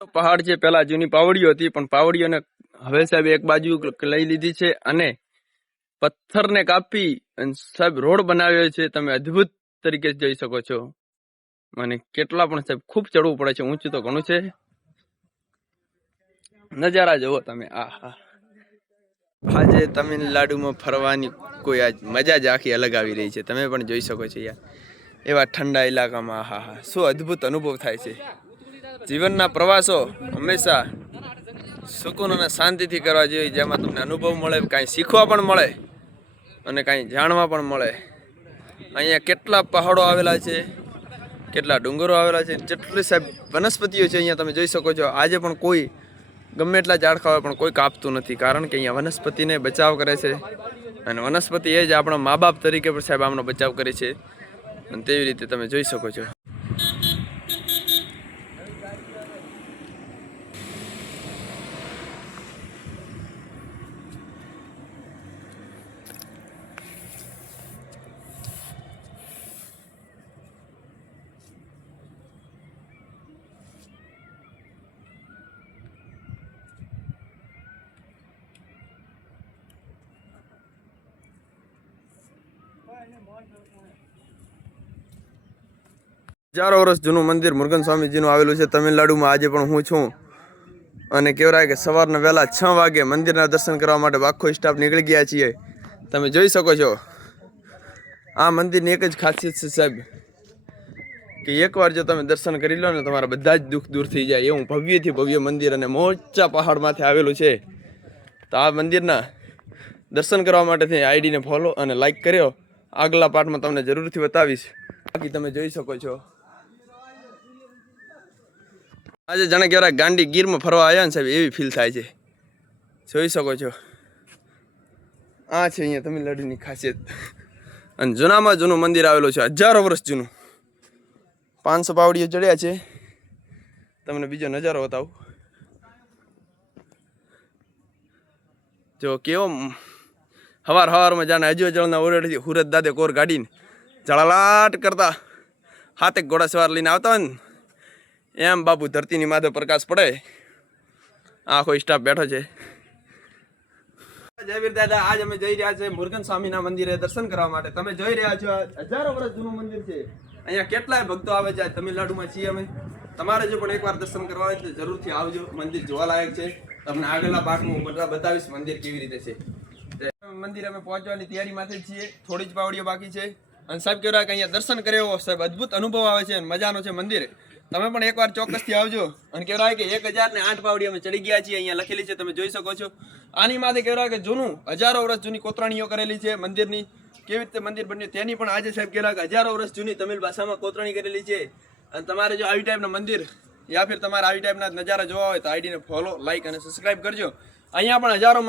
પહાડ છે પેલા જૂની પાવડીઓ હતી, પણ પાવડીઓને હવે સાહેબ એક બાજુ લઈ લીધી છે અને પથ્થરને કાપી અને સાહેબ રોડ બનાવ્યો છે. તમે અદ્ભુત તરીકે જોઈ શકો છો. અને કેટલા પણ સાહેબ ખૂબ ચડવું પડે છે, ઊંચું તો ઘણું છે. નજારા જુઓ તમે. આજે તમિલનાડુમાં ફરવાની કોઈ આજ મજા જ આખી અલગ આવી રહી છે. તમે પણ જોઈ શકો છો યાર, એવા ઠંડા ઇલાકામાં શું અદ્ભુત અનુભવ થાય છે. જીવનના પ્રવાસો હંમેશા સુકૂન અને શાંતિથી કરવા જોઈએ, જેમાં તમને અનુભવ મળે, કાંઈ શીખવા પણ મળે અને કાંઈ જાણવા પણ મળે. અહીંયા કેટલા પહાડો આવેલા છે, કેટલા ડુંગરો આવેલા છે, જેટલી સાહેબ વનસ્પતિઓ છે અહીંયા તમે જોઈ શકો છો. આજે પણ કોઈ ગમે એટલા ઝાડખા હોય પણ કોઈ કાપતું નથી, કારણ કે અહીંયા વનસ્પતિને બચાવ કરે છે. અને વનસ્પતિ એ જ આપણા મા બાપ તરીકે પણ સાહેબ આમનો બચાવ કરે છે. અને તેવી રીતે તમે જોઈ શકો છો. હજારો વર્ષ જૂનું મંદિર મુરુગન સ્વામીજીનું આવેલું છે તમિલનાડુમાં. આજે પણ હું છું અને કહેવાય કે સવારના વહેલા 6 વાગે મંદિરના દર્શન કરવા માટે આખો સ્ટાફ નીકળી ગયા છીએ. તમે જોઈ શકો છો. આ મંદિરની એક જ ખાસિયત છે સાહેબ, કે એકવાર જો તમે દર્શન કરી લો ને, તમારા બધા જ દુઃખ દૂર થઈ જાય. એવું ભવ્યથી ભવ્ય મંદિર અને મોટા પહાડમાંથી આવેલું છે. તો આ મંદિરના દર્શન કરવા માટે આઈડીને ફોલો અને લાઈક કર્યો. આગલા પાર્ટમાં તમને જરૂરથી બતાવીશ. બાકી તમે જોઈ શકો છો. આજે જાણે કે ગાંડી ગીરમાં ફરવા આવ્યા ને સાહેબ, એવી ફીલ થાય છે. જોઈ શકો છો. આ છે અહીંયા તમિલનાડુની ખાસિયત. અને જૂનામાં જૂનું મંદિર આવેલું છે, હજારો વર્ષ જૂનું. 500 પાવડીઓ ચડ્યા છે. તમને બીજો નજારો બતાવું. જો કેવો હવારમાં જાણે હજુ જળના ઓરડથી હુરત દાદે કોર ગાડીને જળાલાટ કરતા હાથે ઘોડા સવાર લઈને આવતા હોય ને, એમ બાપુ ધરતીની માથે પ્રકાશ પડે. આખો સ્ટાફ બેઠો છે. જય વીર દાદા. આજ અમે જઈ રહ્યા છે મુરુગન સ્વામીના મંદિરે દર્શન કરવા માટે. તમે જોઈ રહ્યા છો, હજારો વર્ષ જૂનું મંદિર છે. અહીંયા કેટલાય ભક્તો આવે છે. તમિલનાડુમાં છીએ અમે. તમારે જો પણ એકવાર દર્શન કરવા હોય તો જરૂરથી આવજો. મંદિર જોવાલાયક છે. તમને આગળના પાઠમાં હું બતાવીશ મંદિર કેવી રીતે છે. મંદિર અમે પહોંચવાની તૈયારીમાંથી છીએ. થોડી જ પાવડીઓ બાકી છે. અને સાહેબ કહેવાય કે અહીંયા દર્શન કર્યો સાહેબ અદ્ભુત અનુભવ આવે છે. મજાનો છે મંદિર. તમે પણ એકવાર ચોક્કસથી આવજો. અને કહેવાય કે 1008 પાવડી અમે ચડી ગયા છીએ. અહીંયા લખેલી છે, તમે જોઈ શકો છો. આની માથે કહેવાય કે જૂનું હજારો વર્ષ જૂની કોતરણીઓ કરેલી છે મંદિરની. કેવી રીતે મંદિર બન્યું તેની પણ આજે સાહેબ કહેવાય કે હજારો વર્ષ જૂની તમિલ ભાષામાં કોતરણી કરેલી છે. અને તમારે જો આવી ટાઈપના મંદિર યા ફિર તમારે આવી ટાઈપના નજારા જોવા હોય તો આઈડીને ફોલો, લાઈક અને સબસ્ક્રાઈબ કરજો. અહીંયા પણ હજારો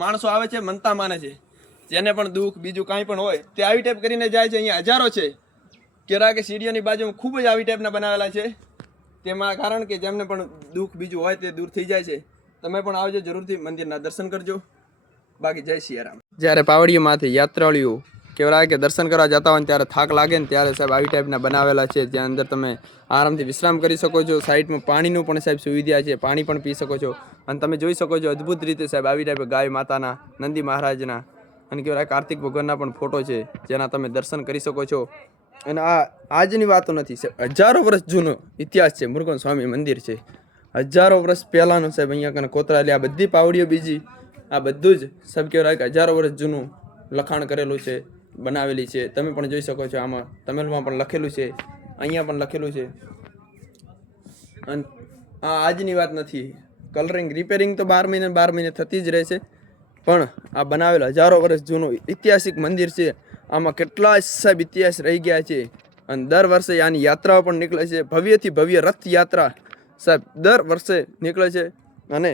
માણસો આવે છે, મનતા માને છે. જેને પણ દુઃખ બીજું કાંઈ પણ હોય તે આવી ટાઈપ કરીને જાય છે. અહીંયા હજારો છે. કેરા કે સીડીઓની બાજુમાં ખૂબ જ આવી ટાઈપના બનાવેલા છે. તેમાં કારણ કે જેમને પણ દુઃખ બીજું હોય તે દૂર થઈ જાય છે. તમે પણ આવજો, જરૂરથી મંદિરના દર્શન કરજો. બાકી જય સિયારામ. જ્યારે પાવડીઓમાંથી યાત્રાળુઓ કહેવાય કે દર્શન કરવા જતા હોય ત્યારે થાક લાગે ને ત્યારે સાહેબ આવી ટાઈપના બનાવેલા છે, જ્યાં અંદર તમે આરામથી વિશ્રામ કરી શકો છો. સાઈડમાં પાણીનું પણ સાહેબ સુવિધા છે, પાણી પણ પી શકો છો. અને તમે જોઈ શકો છો અદ્ભુત રીતે સાહેબ આવી ટાઈપ ગાય માતાના, નંદી મહારાજના અને કહેવાય કાર્તિક ભગવાનના પણ ફોટો છે, જેના તમે દર્શન કરી શકો છો. અને આ આજની વાતો નથી સાહેબ, હજારો વર્ષ જૂનો ઇતિહાસ છે. મુરુગન સ્વામી મંદિર છે, હજારો વર્ષ પહેલાંનું સાહેબ. અહીંયા કને કોતરાયેલી આ બધી પાવડીઓ બીજી આ બધું જ સાહેબ કહેવાય કે હજારો વર્ષ જૂનું લખાણ કરેલું છે, બનાવેલી છે. તમે પણ જોઈ શકો છો. આમાં તમિલમાં પણ લખેલું છે, અહીંયા પણ લખેલું છે. અને આ આજની વાત નથી. કલરિંગ રિપેરિંગ તો 12 મહિને થતી જ રહેશે. પણ આ બનાવેલ હજારો વર્ષ જૂનું ઐતિહાસિક મંદિર છે. આમાં કેટલા સાહેબ ઇતિહાસ રહી ગયા છે. અને દર વર્ષે આની યાત્રાઓ પણ નીકળે છે. ભવ્યથી ભવ્ય રથયાત્રા સાહેબ દર વર્ષે નીકળે છે. અને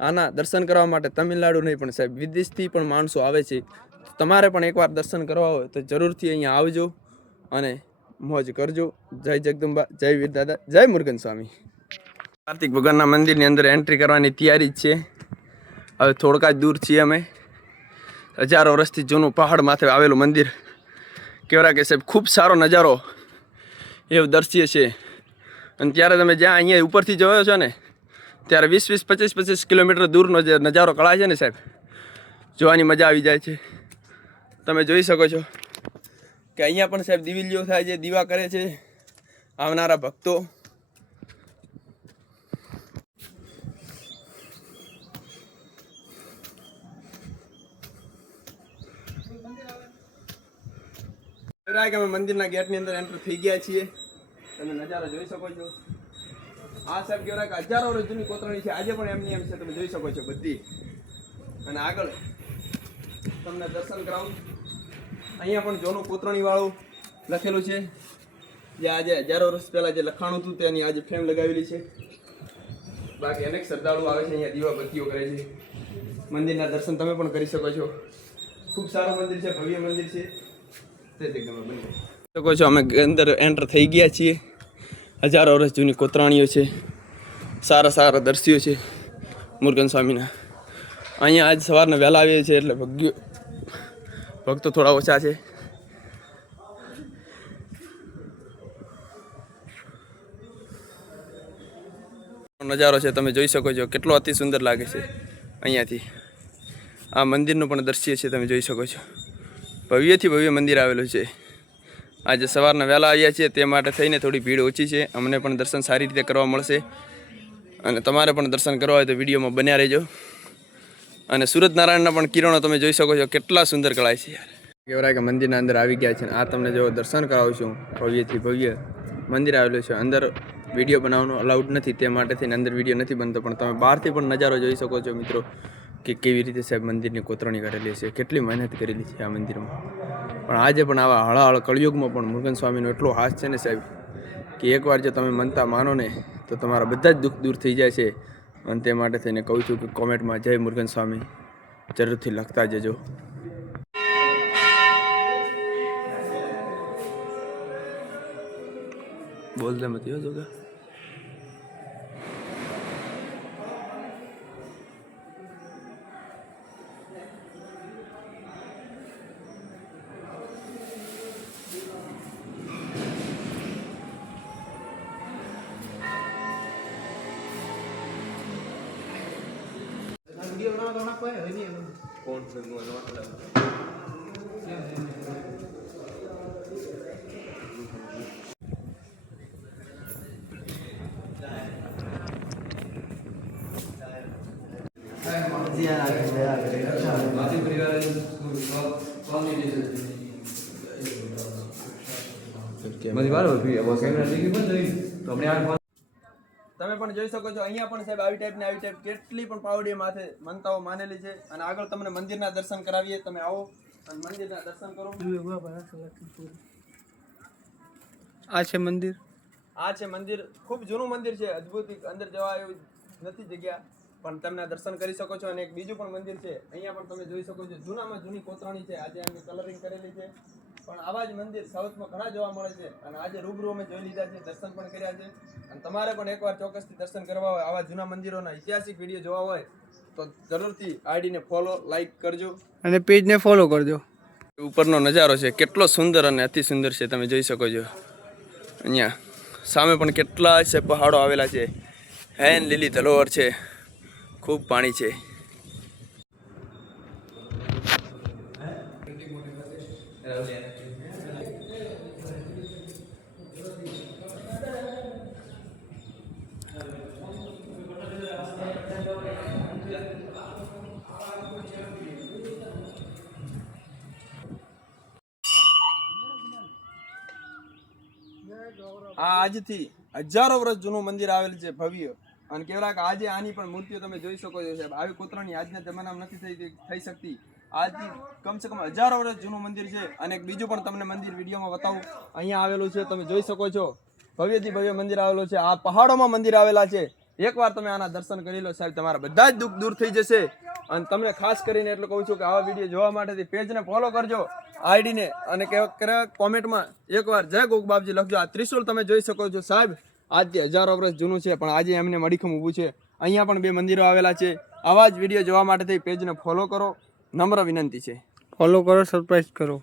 આના દર્શન કરવા માટે તમિલનાડુ નહીં પણ સાહેબ વિદેશથી પણ માણસો આવે છે. તમારે પણ એકવાર દર્શન કરવા હોય તો જરૂરથી અહીંયા આવજો અને મોજ કરજો. જય જગદંબા, જય વીર દાદા, જય મુરુગન સ્વામી. કાર્તિક ભગવાનના મંદિરની અંદર એન્ટ્રી કરવાની તૈયારી જ છે. હવે થોડકા જ દૂર છીએ અમે. હજારો વર્ષથી જૂનું પહાડ માથે આવેલું મંદિર. કહેવાય કે સાહેબ ખૂબ સારો નજારો એવું દર્શ્ય છે. અને ત્યારે તમે જ્યાં અહીંયા ઉપરથી જોયો છો ને ત્યારે 20-25 કિલોમીટર દૂરનો જે નજારો કળાય છે ને સાહેબ, જોવાની મજા આવી જાય છે. તમે જોઈ શકો છો કે અહીંયા પણ સાહેબ દિવિલીઓ થાય છે, દીવા કરે છે આવનારા ભક્તો. અમે મંદિરના ગેટની અંદર એન્ટર થઈ ગયા છીએ. તમે નજારો જોઈ શકો છો. આ સાહેબ કહેવાય કે હજારો વર્ષ જૂની કોતરણી છે, આજે પણ એમની એમ છે, તમે જોઈ શકો છો બધી. અને આગળ તમને દર્શન કરાવું. અહીંયા પણ જોનું કોતરણી વાળું લખેલું છે, જે આજે હજારો વર્ષ પહેલા જે લખાણું હતું તેની આજે ફ્રેમ લગાવેલી છે. બાકી અનેક શ્રદ્ધાળુઓ આવે છે, અહીંયા દીવા બત્તીઓ કરે છે. મંદિરના દર્શન તમે પણ કરી શકો છો. ખૂબ સારું મંદિર છે, ભવ્ય મંદિર છે. શકો છો અમે અંદર એન્ટર થઈ ગયા છીએ. હજારો વર્ષ જૂની કોતરાણીઓ છે, સારા સારા દર્શીઓ છે મુરગન સ્વામીના. અહીંયા આજ સવારના વહેલા આવીએ છીએ એટલે ભક્તો થોડા ઓછા છે. નજારો છે તમે જોઈ શકો છો, કેટલો અતિ સુંદર લાગે છે. અહીંયાથી આ મંદિરનું પણ દૃશ્ય છે, તમે જોઈ શકો છો. ભવ્યથી ભવ્ય મંદિર આવેલું છે. આજે સવારના વહેલા આવ્યા છીએ તે માટે થઈને થોડી ભીડ ઓછી છે. અમને પણ દર્શન સારી રીતે કરવા મળશે અને તમારે પણ દર્શન કરવા હોય તો વિડીયોમાં બન્યા રહેજો. અને સૂરજનારાયણના પણ કિરણો તમે જોઈ શકો છો, કેટલા સુંદર કળાય છે યાર. કહેવાય કે મંદિરના અંદર આવી ગયા છે અને આ તમને જો દર્શન કરાવું છું. ભવ્યથી ભવ્ય મંદિર આવેલું છે. અંદર વિડીયો બનાવવાનો અલાઉડ નથી, તે માટે થઈને અંદર વિડીયો નથી બનતો, પણ તમે બહારથી પણ નજારો જોઈ શકો છો મિત્રો કે કેવી રીતે સાહેબ મંદિરની કોતરણી કરેલી છે, કેટલી મહેનત કરેલી છે આ મંદિરમાં. પણ આજે પણ આવા હળાહળ કળિયુગમાં પણ મુરગન સ્વામીનો એટલો હાથ છે ને સાહેબ કે એકવાર જો તમે મનતા માનો ને તો તમારા બધા જ દુઃખ દૂર થઈ જાય છે. અને તે માટે થઈને કહું છું કે કોમેન્ટમાં જય મુરગન સ્વામી જરૂરથી લખતા જજો. બોલતે મત હો જોગા. कौन से તમે પણ જોઈ શકો છો. અહીંયા પણ સાહેબ આવી ટાઈપ કેટલી પણ પાવડી માથે મનતાઓ માનેલી છે. અને આગળ તમને મંદિરના દર્શન કરાવીએ. તમે આવો અને મંદિરના દર્શન કરો. આ છે મંદિર. આ છે મંદિર. ખૂબ જૂનું મંદિર છે, અદ્ભુત. અંદર જવા એવું નથી જગ્યા, પણ તમને દર્શન કરી શકો છો. અને એક બીજું પણ મંદિર છે, અહીંયા પણ તમે જોઈ શકો છો. જૂનામાં જૂની કોતરણી છે, આજે એમની કલરિંગ કરેલી છે. પણ આવા જ મંદિર સાઉથમાં ઘણા જોવા મળે છે. અને આજે રૂબરૂ અમે જોઈ લીધા છે, દર્શન પણ કર્યા છે. અને તમારે પણ એકવાર ચોક્કસથી દર્શન કરવા હોય, આવા જૂના મંદિરોના ઐતિહાસિક વિડીયો જોવા હોય તો જરૂરથી આઈડીને ફોલો, લાઈક કરજો અને પેજને ફોલો કરજો. ઉપરનો નજારો છે કેટલો સુંદર અને અતિ સુંદર છે, તમે જોઈ શકો છો. અહીંયા સામે પણ કેટલા છે પહાડો આવેલા છે. હેન લીલી ધલોવર છે, ખૂબ પાણી છે. આ આજથી હજારો વર્ષ જૂનું મંદિર આવેલું છે, ભવ્ય. અને કેવડા કે આજે આની પણ મૂર્તિઓ તમે જોઈ શકો છો સાહેબ. આવી કોતરણી આજના જમાનામાં નથી થઈ શકતી. આજથી કમસે કમ હજારો વર્ષ જૂનું મંદિર છે. અને એક બીજું પણ તમને મંદિર વિડીયોમાં બતાવું. અહીંયા આવેલું છે, તમે જોઈ શકો છો. ભવ્યથી ભવ્ય મંદિર આવેલું છે. આ પહાડોમાં મંદિર આવેલા છે. એકવાર તમે આના દર્શન કરી લો સાહેબ, તમારા બધા જ દુઃખ દૂર થઈ જશે. અને તમને ખાસ કરીને એટલું કહું છું કે આવા વિડીયો જોવા માટે પેજને ફોલો કરજો, આઈડીને. અને કોમેન્ટમાં એકવાર જય ગોગબાપજી લખજો. આ ત્રિશુલ તમે જોઈ શકો છો સાહેબ, આજથી હજારો વર્ષ જૂનું છે, પણ આજે એમને મડીખમ ઊભું છે. અહીંયા પણ 2 મંદિરો આવેલા છે. આવા જ વિડીયો જોવા માટે પેજને ફોલો કરો, નમ્ર વિનંતી છે. ફોલો કરો, સબસ્ક્રાઇબ કરો.